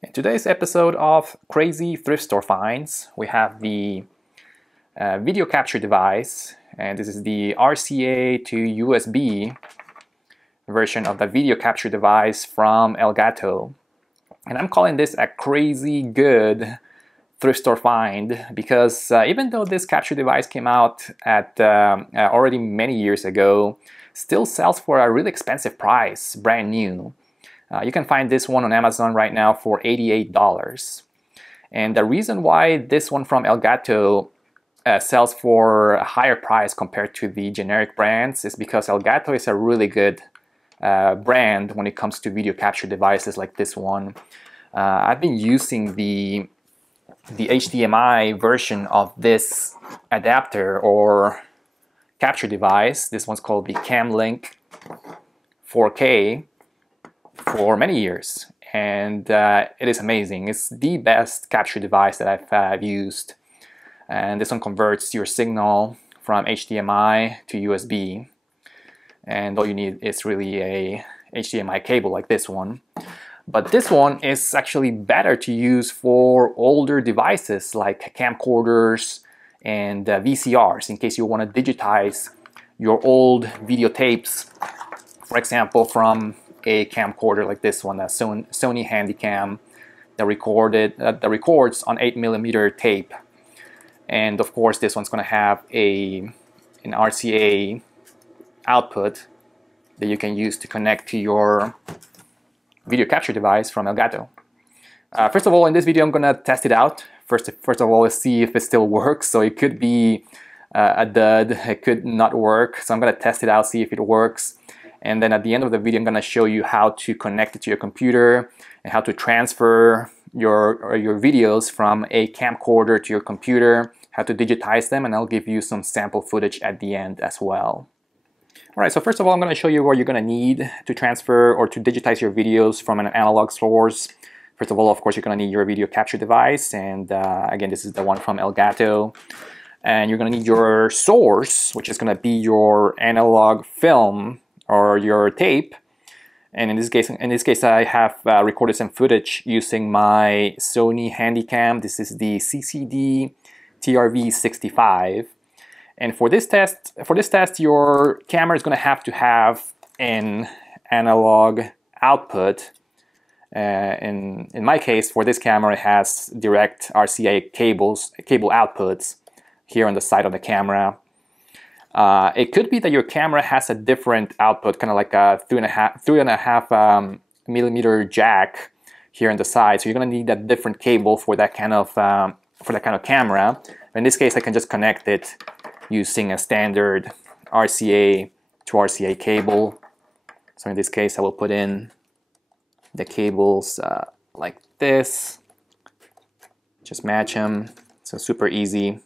In today's episode of Crazy Thrift Store Finds, we have the video capture device, and this is the RCA to USB version of the video capture device from Elgato. And I'm calling this a crazy good thrift store find because even though this capture device came out at already many years ago, still sells for a really expensive price, brand new. You can find this one on Amazon right now for $88. And the reason why this one from Elgato sells for a higher price compared to the generic brands is because Elgato is a really good brand when it comes to video capture devices like this one. I've been using the HDMI version of this adapter or capture device. This one's called the CamLink 4K. For many years, and it is amazing. It's the best capture device that I've used, and this one converts your signal from HDMI to USB, and all you need is really a HDMI cable like this one. But this one is actually better to use for older devices like camcorders and VCRs, in case you want to digitize your old videotapes, for example, from a camcorder like this one, a Sony Handycam that records on 8mm tape. And of course this one's going to have an RCA output that you can use to connect to your video capture device from Elgato. First of all, in this video I'm going to test it out. First of all, let's see if it still works. So it could be a dud, it could not work. So I'm going to test it out, see if it works. And then at the end of the video, I'm going to show you how to connect it to your computer and how to transfer your videos from a camcorder to your computer, how to digitize them, and I'll give you some sample footage at the end as well. All right, so first of all, I'm going to show you what you're going to need to transfer or to digitize your videos from an analog source. First of all, of course, you're going to need your video capture device, and again, this is the one from Elgato. And you're going to need your source, which is going to be your analog film or your tape, and in this case I have recorded some footage using my Sony Handycam. This is the CCD TRV65, and for this test, your camera is going to have an analog output. In my case, for this camera, it has direct RCA cable outputs here on the side of the camera. It could be that your camera has a different output, kind of like a 3.5 millimeter jack here on the side. So you're going to need a different cable for that kind of camera. In this case, I can just connect it using a standard RCA to RCA cable. So in this case, I will put in the cables like this. Just match them. So super easy.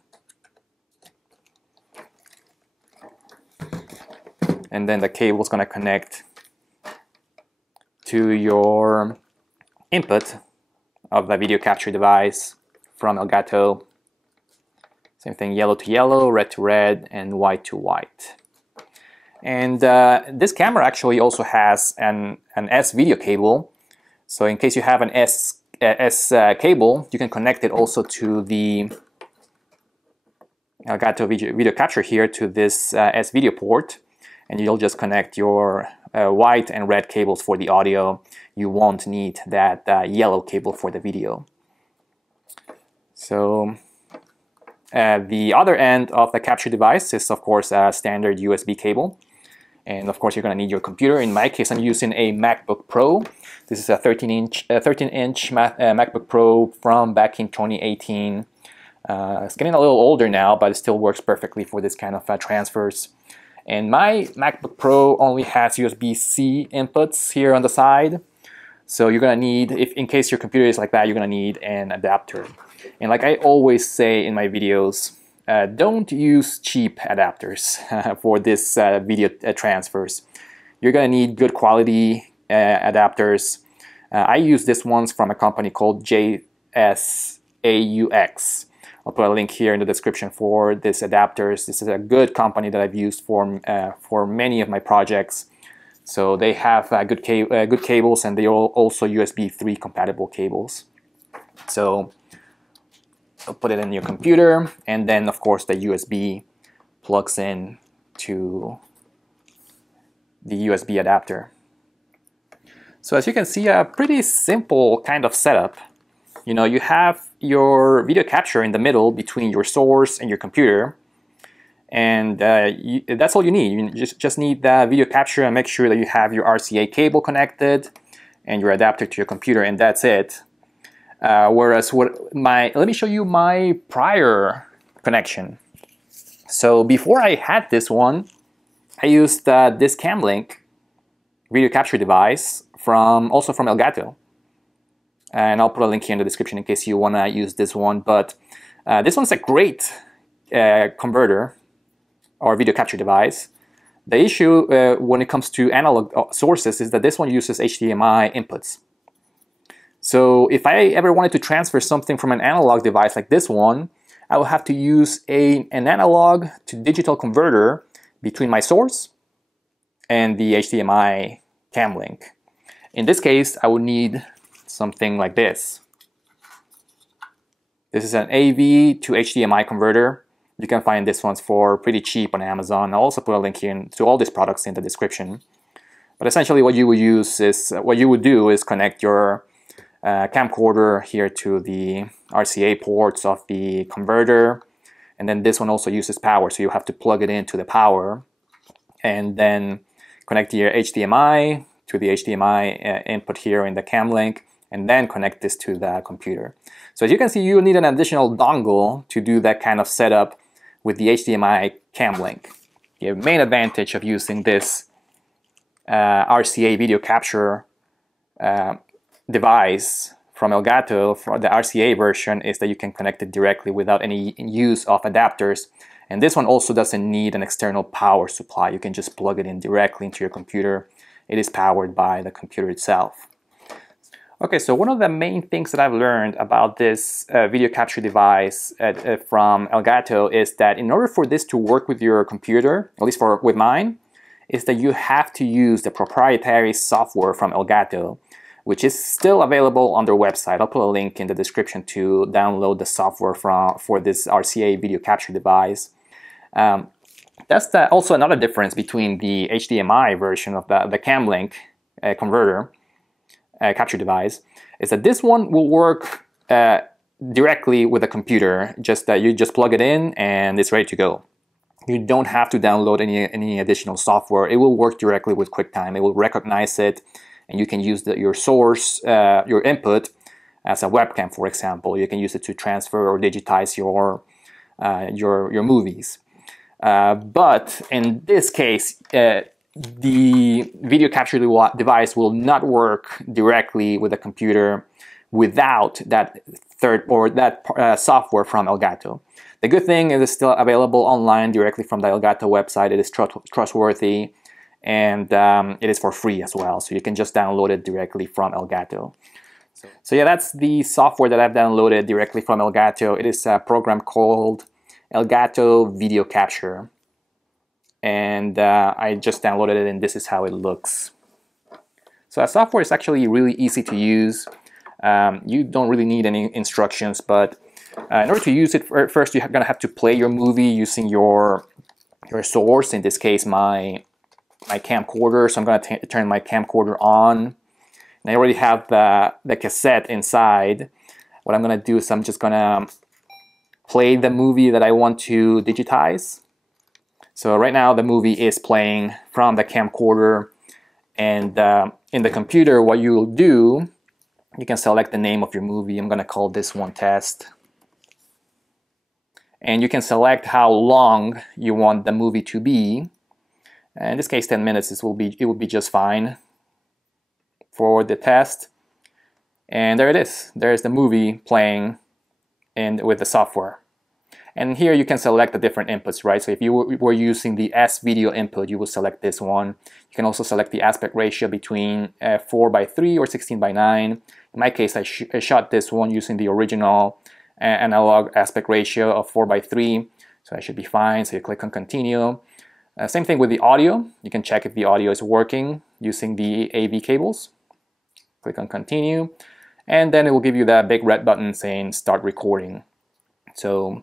And then the cable is going to connect to your input of the video capture device from Elgato. Same thing, yellow to yellow, red to red, and white to white. And this camera actually also has an S video cable. So in case you have an S cable, you can connect it also to the Elgato video capture here to this S video port. And you'll just connect your white and red cables for the audio. You won't need that yellow cable for the video. So the other end of the capture device is, of course, a standard USB cable. And of course, you're going to need your computer. In my case, I'm using a MacBook Pro. This is a 13-inch MacBook Pro from back in 2018. It's getting a little older now, but it still works perfectly for this kind of transfers. And my MacBook Pro only has USB-C inputs here on the side. So you're going to need, in case your computer is like that, you're going to need an adapter. And like I always say in my videos, don't use cheap adapters for this video transfers. You're going to need good quality adapters. I use these ones from a company called JSAUX. I'll put a link here in the description for these adapters. This is a good company that I've used for many of my projects. So they have good cables, and they are also USB 3 compatible cables. So I'll put it in your computer, and then of course the USB plugs in to the USB adapter. So as you can see, a pretty simple kind of setup. You know, you have your video capture in the middle between your source and your computer, and that's all you need. You just need the video capture and make sure that you have your RCA cable connected and your adapter to your computer, and that's it. Whereas let me show you my prior connection. So before I had this one, I used this Camlink video capture device also from Elgato. And I'll put a link here in the description in case you want to use this one. But this one's a great converter or video capture device. The issue when it comes to analog sources is that this one uses HDMI inputs. So if I ever wanted to transfer something from an analog device like this one, I will have to use an analog to digital converter between my source and the HDMI Camlink. In this case, I would need something like this. This is an AV to HDMI converter. You can find this ones for pretty cheap on Amazon. I'll also put a link here to all these products in the description. But essentially what you would do is connect your camcorder here to the RCA ports of the converter, and then this one also uses power, so you have to plug it into the power and then connect your HDMI to the HDMI input here in the Camlink, and then connect this to the computer. So as you can see, you need an additional dongle to do that kind of setup with the HDMI Camlink. The main advantage of using this RCA video capture device from Elgato, for the RCA version, is that you can connect it directly without any use of adapters. And this one also doesn't need an external power supply. You can just plug it in directly into your computer. It is powered by the computer itself. Okay, so one of the main things that I've learned about this video capture device from Elgato is that in order for this to work with your computer, at least with mine, is that you have to use the proprietary software from Elgato, which is still available on their website. I'll put a link in the description to download the software for this RCA video capture device. That's also another difference between the HDMI version of the Camlink converter capture device, is that this one will work directly with a computer. You just plug it in and it's ready to go. You don't have to download any additional software. It will work directly with QuickTime. It will recognize it, and you can use your source, your input, as a webcam, for example. You can use it to transfer or digitize your movies. But in this case, the video capture device will not work directly with a computer without that software from Elgato. The good thing is it's still available online directly from the Elgato website. It is trustworthy, and it is for free as well, so you can just download it directly from Elgato. So yeah, that's the software that I've downloaded directly from Elgato. It is a program called Elgato Video Capture, and I just downloaded it, and this is how it looks. So that software is actually really easy to use. You don't really need any instructions, but in order to use it, first you're gonna have to play your movie using your source. In this case, my camcorder. So I'm gonna turn my camcorder on, and I already have the cassette inside. What I'm gonna do is I'm just gonna play the movie that I want to digitize. So right now the movie is playing from the camcorder, and in the computer, what you will do, you can select the name of your movie. I'm gonna call this one Test. And you can select how long you want the movie to be. In this case, 10 minutes, it will be just fine for the test. And there it is. There's the movie playing with the software. And here you can select the different inputs, right? So if you were using the S-Video input, you will select this one. You can also select the aspect ratio between 4:3 or 16:9. In my case, I shot this one using the original analog aspect ratio of 4:3, so that should be fine. So you click on continue. Same thing with the audio. You can check if the audio is working. using the AV cables. Click on continue, and then it will give you that big red button saying start recording. So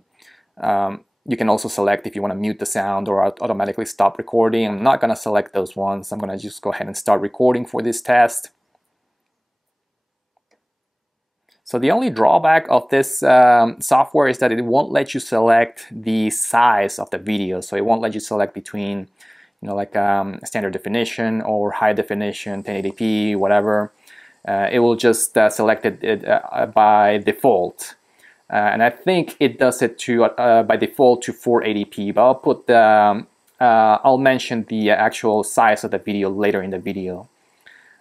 you can also select if you want to mute the sound or automatically stop recording. I'm not going to select those ones. I'm going to just go ahead and start recording for this test. So the only drawback of this software is that it won't let you select the size of the video. So it won't let you select between, like standard definition or high definition, 1080p, whatever. It will just select it by default. And I think it does it to by default to 480p, but I'll put the I'll mention the actual size of the video later in the video.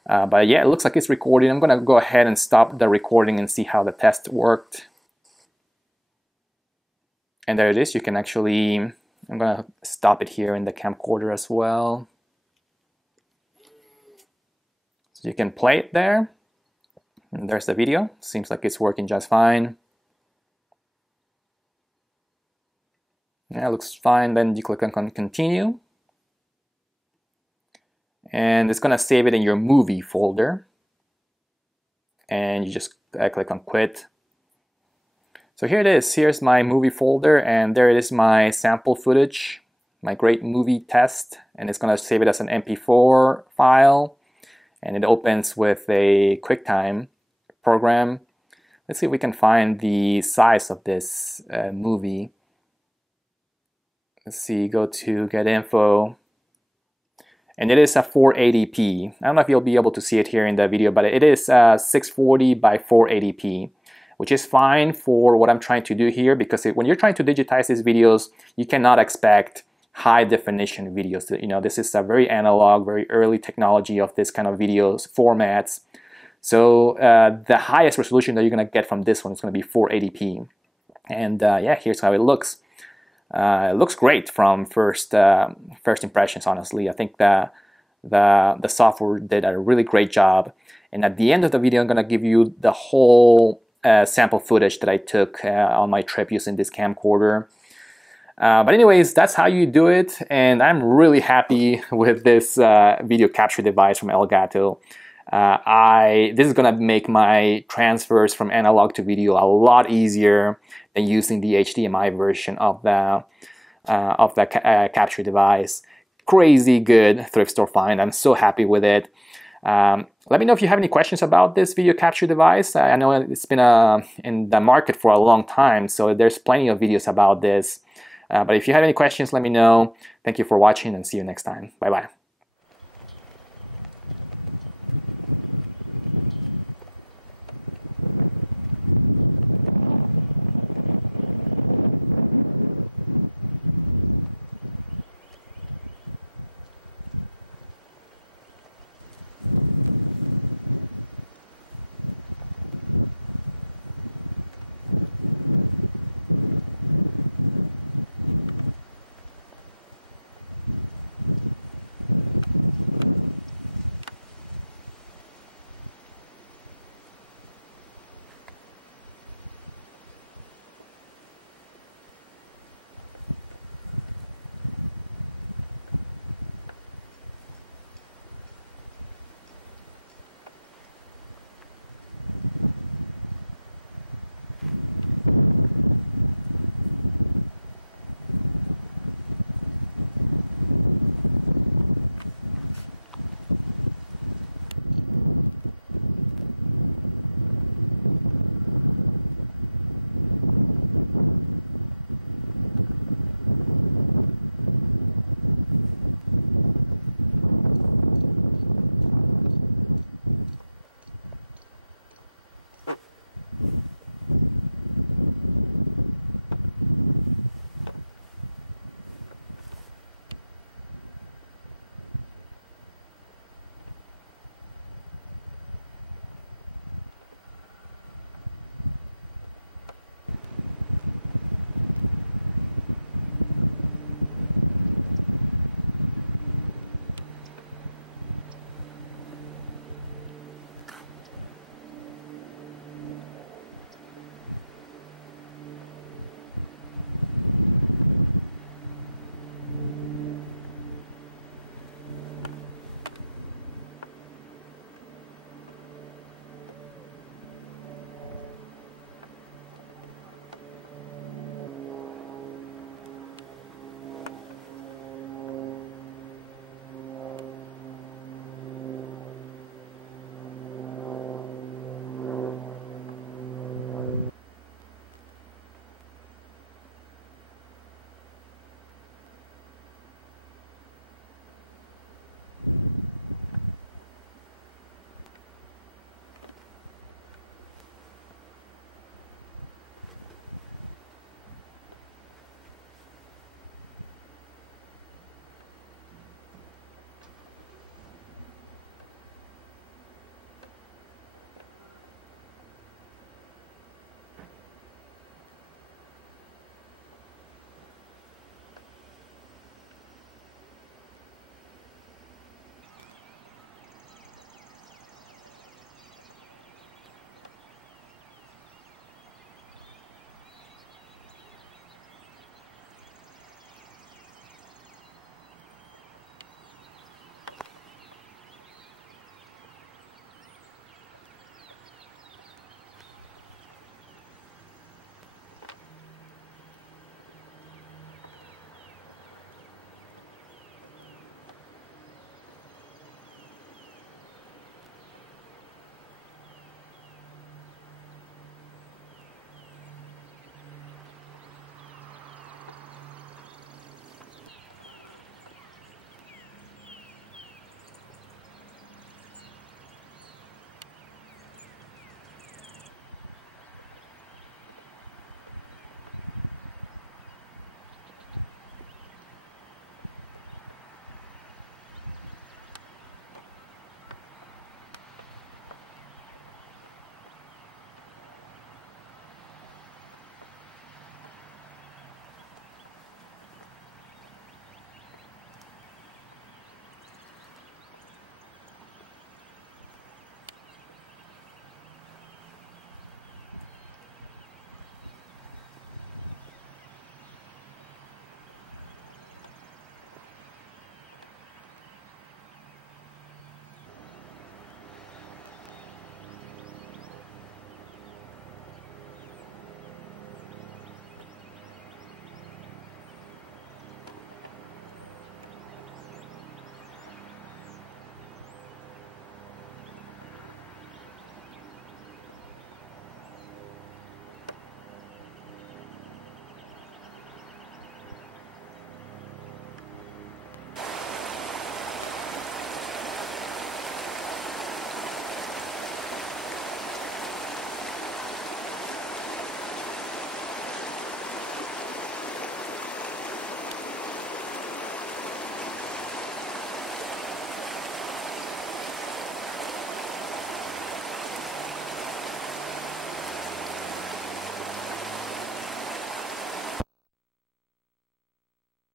But yeah, it looks like it's recording. I'm gonna go ahead and stop the recording and see how the test worked. And there it is. You can actually, I'm gonna stop it here in the camcorder as well. So you can play it there. And there's the video. Seems like it's working just fine. Yeah, it looks fine. Then you click on continue. And it's gonna save it in your movie folder. And you just click on quit. So here it is. Here's my movie folder, and there it is, my sample footage, my great movie test. And it's gonna save it as an MP4 file. And it opens with a QuickTime program. Let's see if we can find the size of this movie. Let's see, go to get info, and it is a 480p. I don't know if you'll be able to see it here in the video, but it is 640 by 480p, which is fine for what I'm trying to do here, because when you're trying to digitize these videos, you cannot expect high definition videos. This is a very analog, very early technology of this kind of videos formats. So the highest resolution that you're gonna get from this one is gonna be 480p. And yeah, here's how it looks. It looks great from first impressions. Honestly, I think the software did a really great job. And at the end of the video, I'm gonna give you the whole sample footage that I took on my trip using this camcorder. But anyways, that's how you do it, and I'm really happy with this video capture device from Elgato. This is gonna make my transfers from analog to video a lot easier than using the HDMI version of the capture device. Crazy good thrift store find. I'm so happy with it. Let me know if you have any questions about this video capture device. I know it's been in the market for a long time, so there's plenty of videos about this. But if you have any questions, let me know. Thank you for watching, and see you next time. Bye-bye.